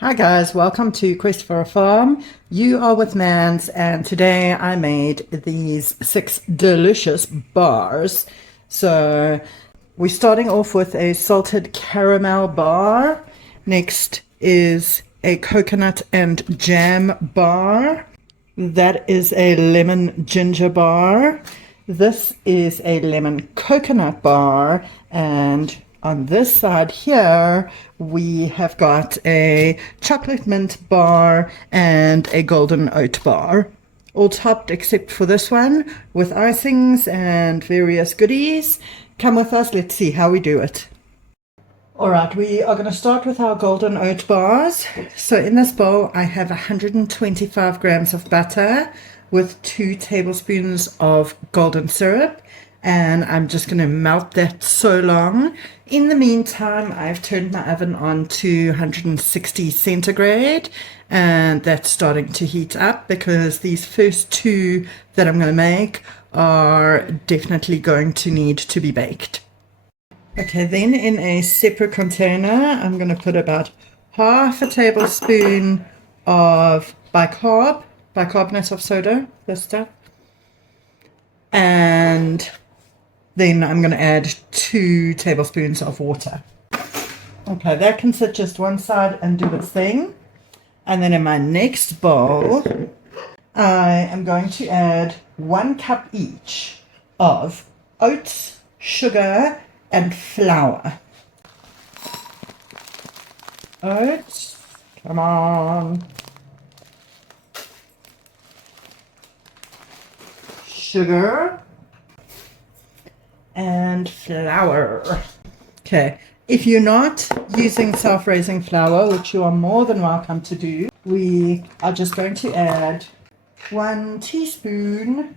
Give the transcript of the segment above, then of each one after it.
Hi guys, welcome to Quest for a Farm. You are with Mans, and today I made these 6 delicious bars. So we're starting off with a salted caramel bar. Next is a coconut and jam bar. That is a lemon ginger bar. This is a lemon coconut bar, and on this side here, we have got a chocolate mint bar and a golden oat bar. All topped except for this one with icings and various goodies. Come with us, let's see how we do it. Alright, we are going to start with our golden oat bars. So in this bowl, I have 125 grams of butter with 2 tablespoons of golden syrup. And I'm just going to melt that so long. In the meantime, I've turned my oven on to 160 centigrade, and that's starting to heat up because these first 2 that I'm going to make are definitely going to need to be baked. Okay, then in a separate container, I'm going to put about half a tablespoon of bicarbonate of soda, this stuff. And then I'm going to add 2 tablespoons of water. Okay, that can sit just one side and do its thing. And then in my next bowl, I am going to add 1 cup each of oats, sugar, and flour. Oats, come on. Sugar and flour. Okay, if you're not using self-raising flour, which you are more than welcome to do, we are just going to add 1 teaspoon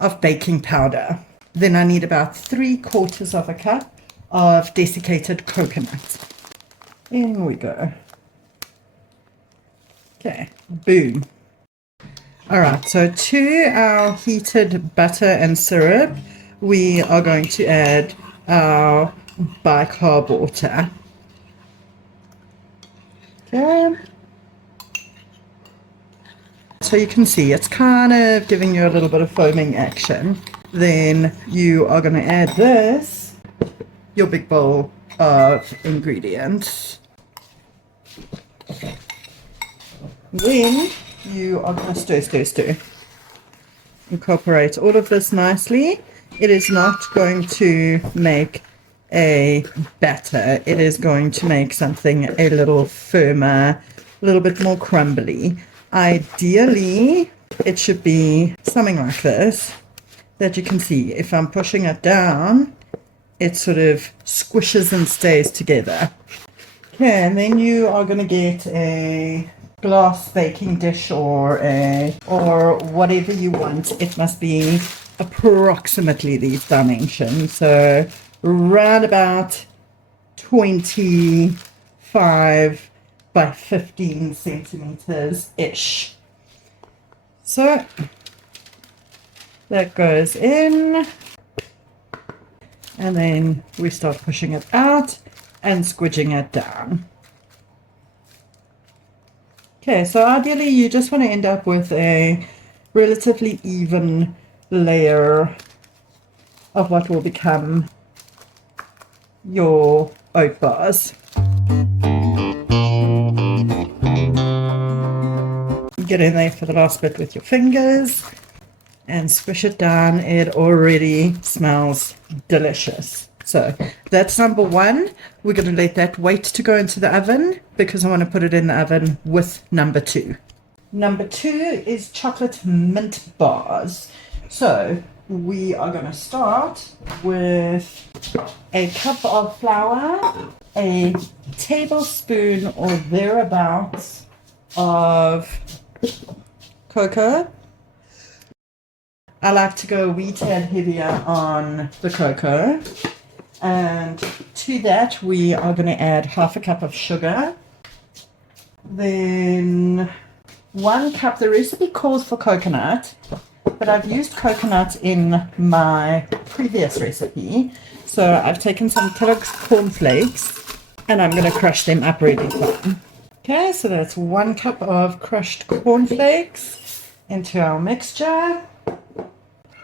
of baking powder. Then I need about 3/4 of a cup of desiccated coconut. In we go. Okay, boom. Alright, so to our heated butter and syrup, we are going to add our bicarb water. Okay. So you can see it's kind of giving you a little bit of foaming action. Then you are going to add this, your big bowl of ingredients. Then you are going to stir. Incorporate all of this nicely. It is not going to make a batter. It is going to make something a little firmer, a little bit more crumbly. Ideally, it should be something like this, that you can see. If I'm pushing it down, it sort of squishes and stays together. Okay, and then you are going to get a glass baking dish or whatever you want. It must be approximately these dimensions, so around about 25 by 15 centimeters ish. So that goes in, and then we start pushing it out and squidging it down. Okay, so ideally you just want to end up with a relatively even layer of what will become your oat bars. Get in there for the last bit with your fingers and squish it down. It already smells delicious. So that's number 1. We're going to let that wait to go into the oven because I want to put it in the oven with number 2. Number 2 is chocolate mint bars. So we are going to start with a cup of flour, a tablespoon or thereabouts of cocoa. I like to go a wee tad heavier on the cocoa. And to that, we are going to add half a cup of sugar. Then 1 cup, the recipe calls for coconut, but I've used coconut in my previous recipe. So I've taken some Kellogg's cornflakes and I'm going to crush them up really fine. Okay, so that's 1 cup of crushed cornflakes into our mixture.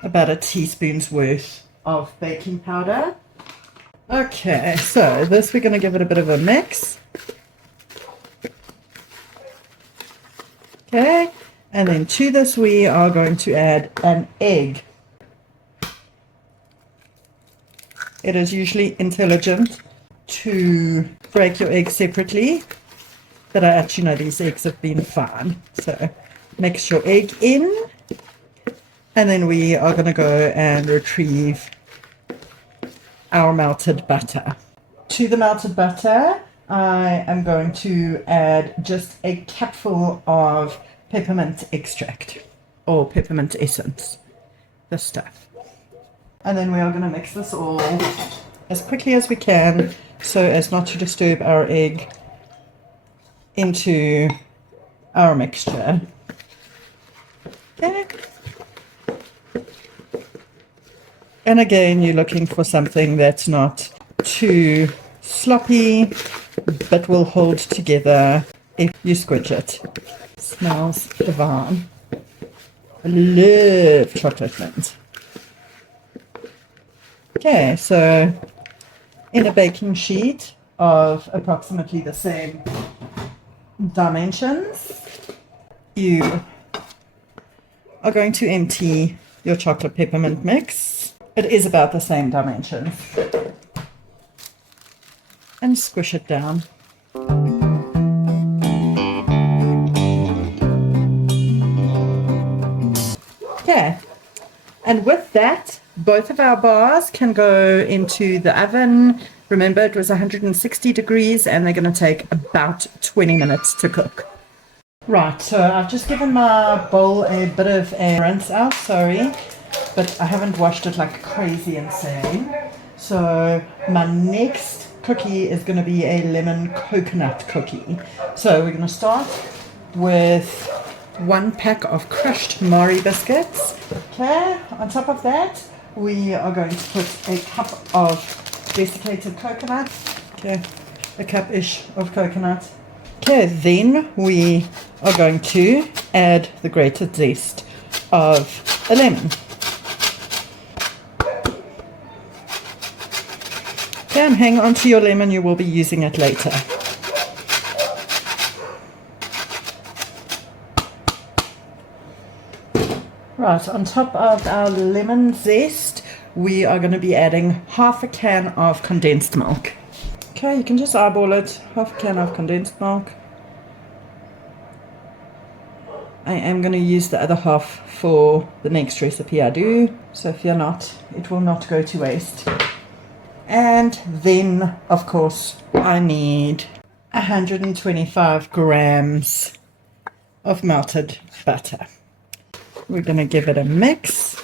About a teaspoon's worth of baking powder. Okay, so this we're going to give it a bit of a mix. Okay, and then to this we are going to add an egg. It is usually intelligent to break your eggs separately, but I actually know these eggs have been fine. So mix your egg in, and then we are going to go and retrieve our melted butter. To the melted butter, I am going to add just a cupful of peppermint extract or peppermint essence, this stuff. And then we are going to mix this all as quickly as we can so as not to disturb our egg into our mixture. Okay. And again, you're looking for something that's not too sloppy, but will hold together if you squidge it. Smells divine. I love chocolate mint. Okay, so in a baking sheet of approximately the same dimensions, you are going to empty your chocolate peppermint mix. It is about the same dimensions. And squish it down. Okay, and with that, both of our bars can go into the oven. Remember, it was 160 degrees and they're going to take about 20 minutes to cook. Right, so I've just given my bowl a bit of a rinse out, sorry, but I haven't washed it like crazy insane. So my next cookie is going to be a lemon coconut cookie. So we're going to start with 1 pack of crushed Mari biscuits. Okay, on top of that, we are going to put a cup of desiccated coconut. Okay, a cup-ish of coconut. Okay, then we are going to add the grated zest of a lemon. Okay, and hang on to your lemon, you will be using it later. Right, on top of our lemon zest, we are going to be adding half a can of condensed milk. Okay, you can just eyeball it, half a can of condensed milk. I am going to use the other half for the next recipe I do, so fear not, it will not go to waste. And then, of course, I need 125 grams of melted butter. We're going to give it a mix.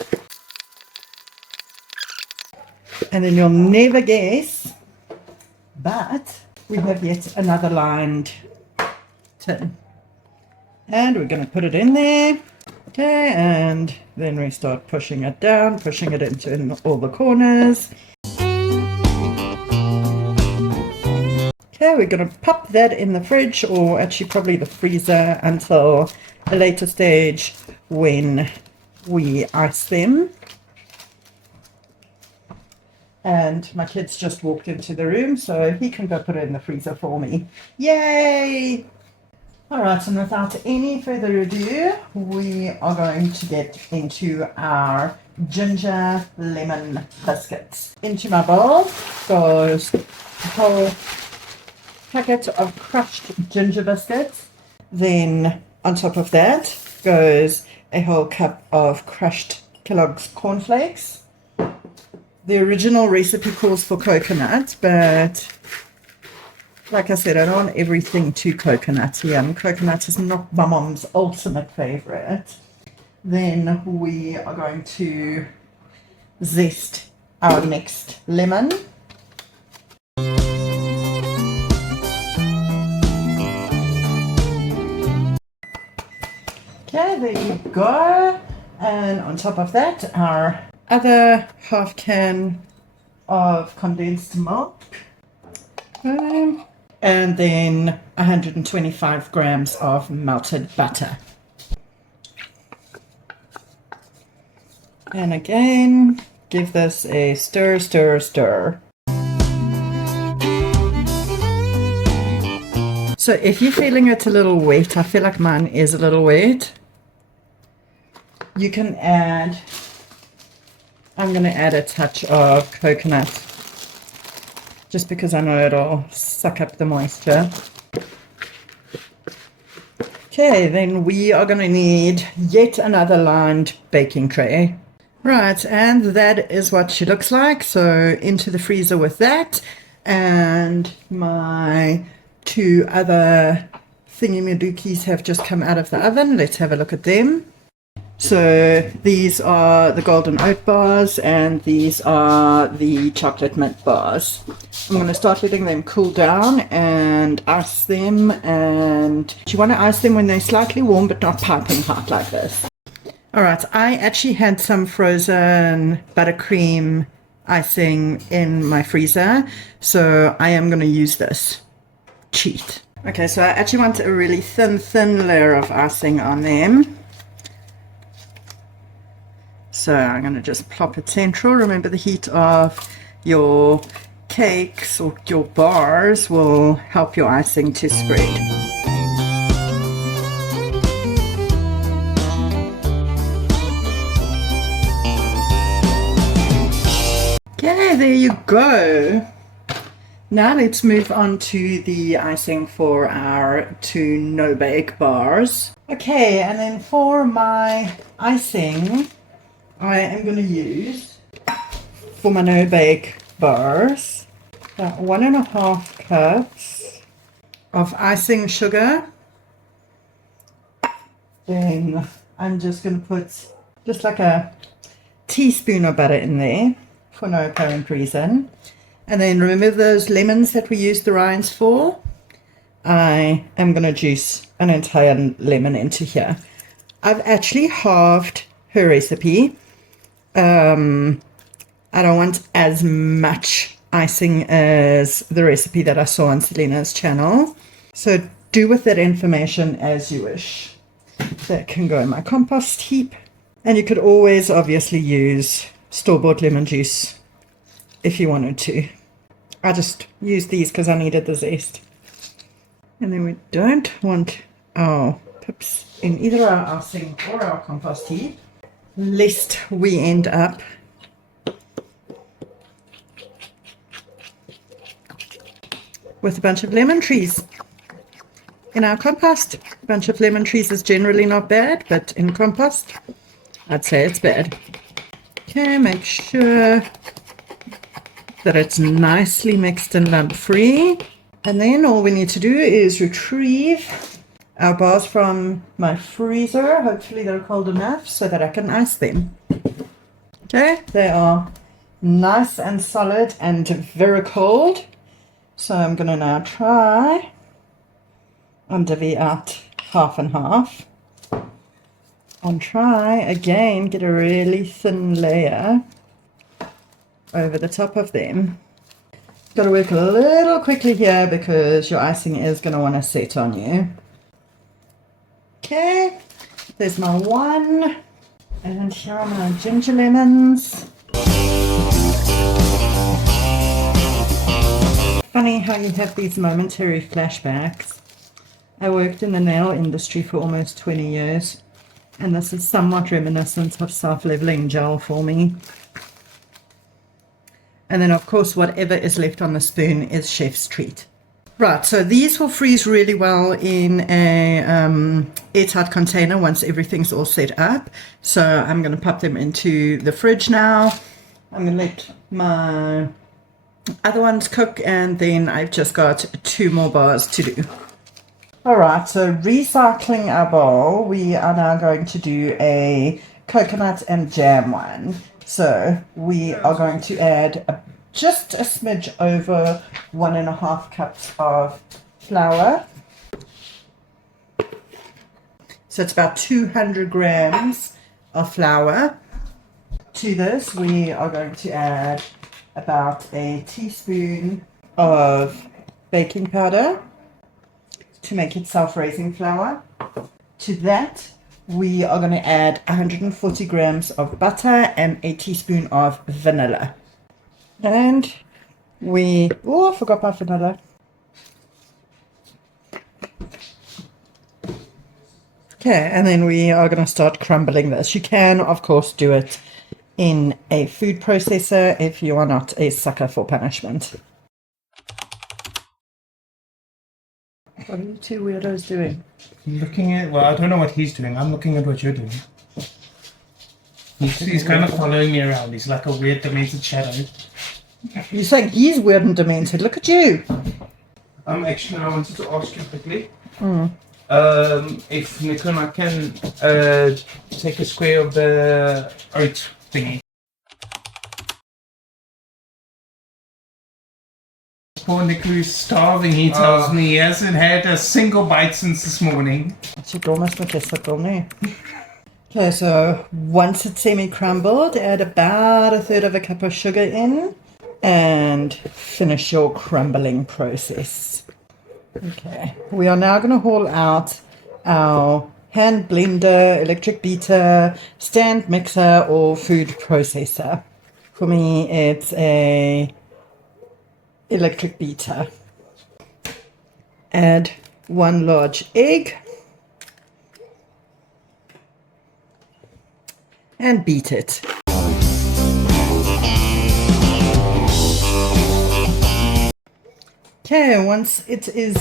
And then you'll never guess, but we have yet another lined tin. And we're going to put it in there. Okay, and then we start pushing it down, pushing it into all the corners. Okay, we're going to pop that in the fridge, or actually probably the freezer, until a later stage when we ice them. And my kid's just walked into the room, so he can go put it in the freezer for me. Yay! Alright, and without any further ado, we are going to get into our ginger lemon biscuits. Into my bowl goes a whole packet of crushed ginger biscuits. Then on top of that goes a whole cup of crushed Kellogg's cornflakes. The original recipe calls for coconut, but like I said, I don't want everything too coconutty, and coconut is not my mom's ultimate favorite. Then we are going to zest our mixed lemon. Okay, there you go. And on top of that, our other half can of condensed milk. and then 125 grams of melted butter. And again, give this a stir, stir, stir. So if you're feeling it a little wet, I feel like mine is a little wet, you can add, I'm going to add a touch of coconut, just because I know it'll suck up the moisture. Okay, then we are going to need yet another lined baking tray. Right, and that is what she looks like. So into the freezer with that, and my two other thingy-madookies have just come out of the oven. Let's have a look at them. So these are the golden oat bars, and these are the chocolate mint bars. I'm going to start letting them cool down and ice them, and you want to ice them when they're slightly warm but not piping hot like this. Alright, I actually had some frozen buttercream icing in my freezer, so I am going to use this. Cheat. Okay, so I actually want a really thin layer of icing on them. So I'm going to just plop it central. Remember, the heat of your cakes or your bars will help your icing to spread. Okay, there you go. Now let's move on to the icing for our two no-bake bars. Okay, and then for my icing, I am going to use, for my no-bake bars, about 1.5 cups of icing sugar. Then I'm just going to put just like a teaspoon of butter in there for no apparent reason. And then remember those lemons that we used the rinds for? I am going to juice an entire lemon into here. I've actually halved her recipe. I don't want as much icing as the recipe that I saw on Selena's channel. So do with that information as you wish. That can go in my compost heap. And you could always obviously use store-bought lemon juice if you wanted to. I just used these because I needed the zest. And then we don't want our pips in either our icing or our compost heap, lest we end up with a bunch of lemon trees in our compost. A bunch of lemon trees is generally not bad, but in compost, I'd say it's bad. Okay, make sure that it's nicely mixed and lump free. And then all we need to do is retrieve our bars from my freezer. Hopefully they're cold enough so that I can ice them. Okay, they are nice and solid and very cold. So I'm going to now try and divvy out half and half. And try again, get a really thin layer over the top of them. Got to work a little quickly here because your icing is going to want to set on you. Okay, there's my one, and here are my ginger lemons. Funny how you have these momentary flashbacks. I worked in the nail industry for almost 20 years, and this is somewhat reminiscent of self-leveling gel for me. And then, of course, whatever is left on the spoon is chef's treat. Right, so these will freeze really well in a airtight container once everything's all set up. So I'm going to pop them into the fridge now. I'm going to let my other ones cook, and then I've just got 2 more bars to do. All right, so recycling our bowl, we are now going to do a coconut and jam one. So we are going to add just a smidge over 1.5 cups of flour. So it's about 200 grams of flour. To this, we are going to add about a teaspoon of baking powder to make it self-raising flour. To that, we are going to add 140 grams of butter and a teaspoon of vanilla. And I forgot my vanilla. Okay, and then we are going to start crumbling this. You can, of course, do it in a food processor if you are not a sucker for punishment. What are you two weirdos doing? Looking at, well, I don't know what he's doing. I'm looking at what you're doing. He's kind of following me around. He's like a weird, demented shadow. You're saying he's weird and demented. Look at you. Actually, I wanted to ask you quickly. If Nico and I can take a square of the oat thingy. Poor Nico is starving, he tells me. He hasn't had a single bite since this morning. Okay, so once it's semi-crumbled, add about 1/3 of a cup of sugar in and finish your crumbling process. Okay, we are now going to haul out our hand blender, electric beater, stand mixer or food processor. For me, it's a electric beater. Add 1 large egg and beat it. Okay, once it is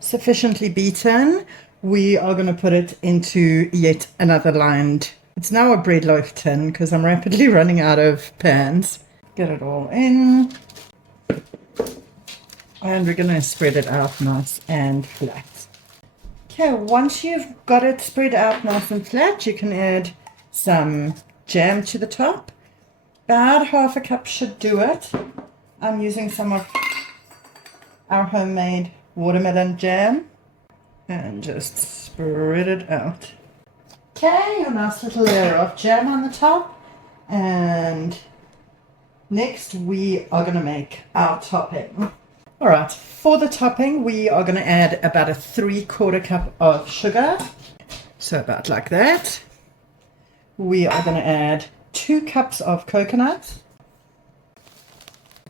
sufficiently beaten, we are going to put it into yet another lined. It's now a bread loaf tin because I'm rapidly running out of pans. Get it all in. And we're going to spread it out nice and flat. Okay, once you've got it spread out nice and flat, you can add some jam to the top. About 1/2 cup should do it. I'm using some of our homemade watermelon jam and just spread it out. Okay, a nice little layer of jam on the top. And next we are going to make our topping. Alright, for the topping we are going to add about 3/4 cup of sugar. So about like that. We are going to add 2 cups of coconut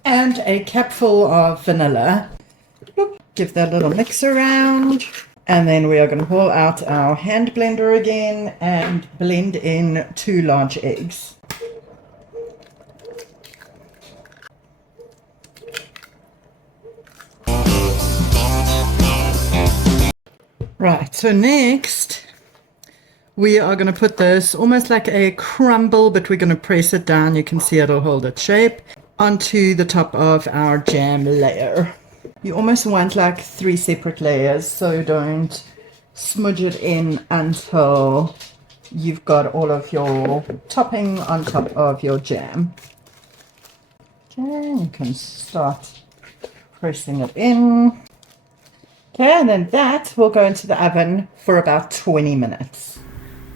and a cupful of vanilla. Give that a little mix around, and then we are going to pull out our hand blender again and blend in 2 large eggs. Right, so next we are going to put this almost like a crumble, but we're going to press it down. You can see it'll hold its shape onto the top of our jam layer. You almost want like 3 separate layers, so don't smudge it in until you've got all of your topping on top of your jam. Okay, you can start pressing it in. Okay, and then that will go into the oven for about 20 minutes.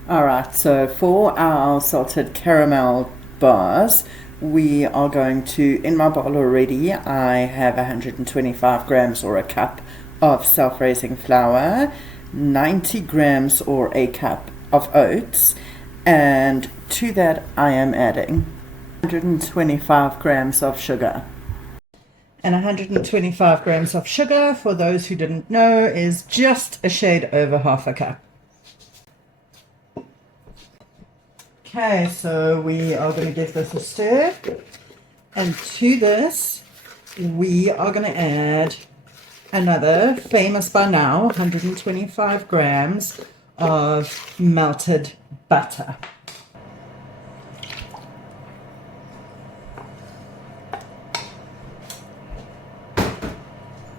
Alright, so for our salted caramel bars, we are going to, in my bowl already, I have 125 grams or a cup of self-raising flour, 90 grams or a cup of oats, and to that I am adding 125 grams of sugar. And 125 grams of sugar, for those who didn't know, is just a shade over 1/2 cup. Okay, so we are going to give this a stir, and to this we are going to add another famous by now 125 grams of melted butter.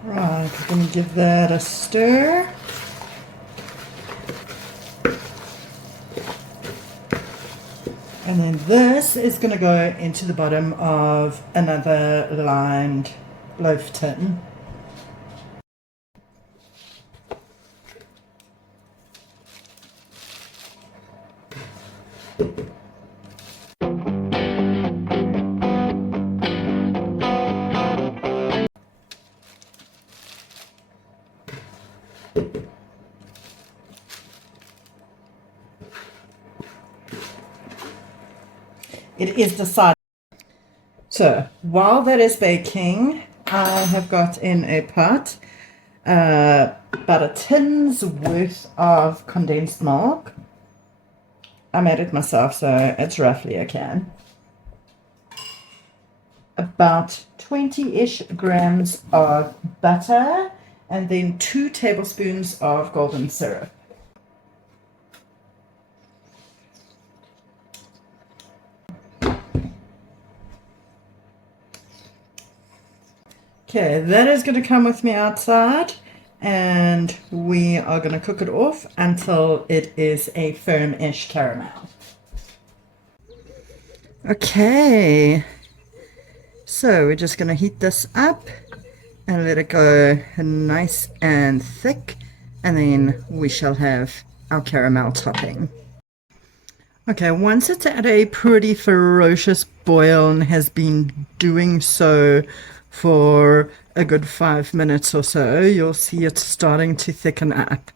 Right, we're going to give that a stir. And then this is going to go into the bottom of another lined loaf tin. it is decided. So while that is baking, I have got in a pot about a tin's worth of condensed milk. I made it myself, so it's roughly a can. About 20-ish grams of butter, and then 2 tablespoons of golden syrup. Okay, that is going to come with me outside, and we are going to cook it off until it is a firm-ish caramel. Okay, so we're just going to heat this up and let it go nice and thick, and then we shall have our caramel topping. Okay, once it's at a pretty ferocious boil and has been doing so for a good 5 minutes or so, you'll see it's starting to thicken up.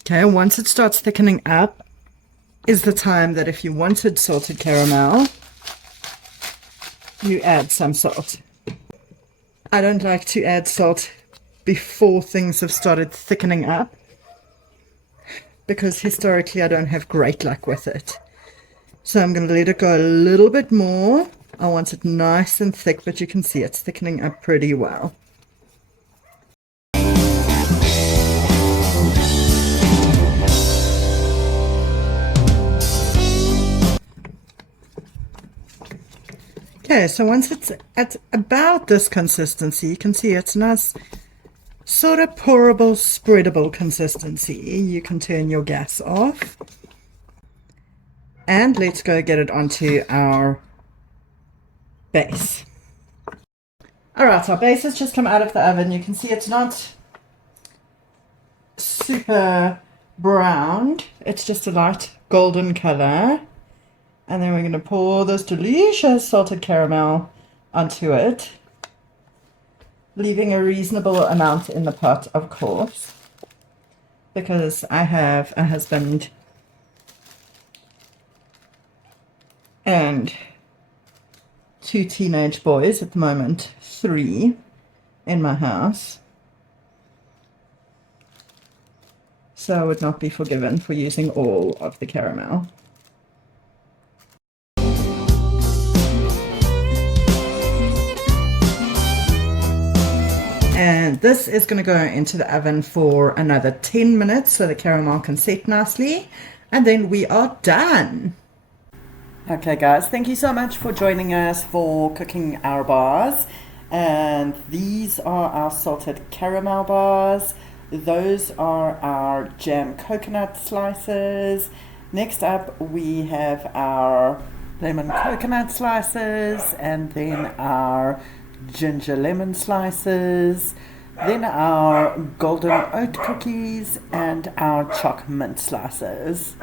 Okay, once it starts thickening up is the time that if you wanted salted caramel, you add some salt. I don't like to add salt before things have started thickening up, because historically I don't have great luck with it. So I'm going to let it go a little bit more. I want it nice and thick, but you can see it's thickening up pretty well. Okay, so once it's at about this consistency, you can see it's nice, sort of pourable, spreadable consistency. You can turn your gas off. And let's go get it onto our base. Alright, our base has just come out of the oven. You can see it's not super browned. It's just a light golden color. And then we're going to pour this delicious salted caramel onto it, leaving a reasonable amount in the pot, of course, because I have a husband and 2 teenage boys, at the moment 3, in my house. So I would not be forgiven for using all of the caramel. And this is going to go into the oven for another 10 minutes so the caramel can set nicely, and then we are done. Okay guys, thank you so much for joining us for cooking our bars. And these are our salted caramel bars. Those are our jam coconut slices. Next up we have our lemon coconut slices, and then our ginger lemon slices, then our golden oat cookies, and our choc mint slices.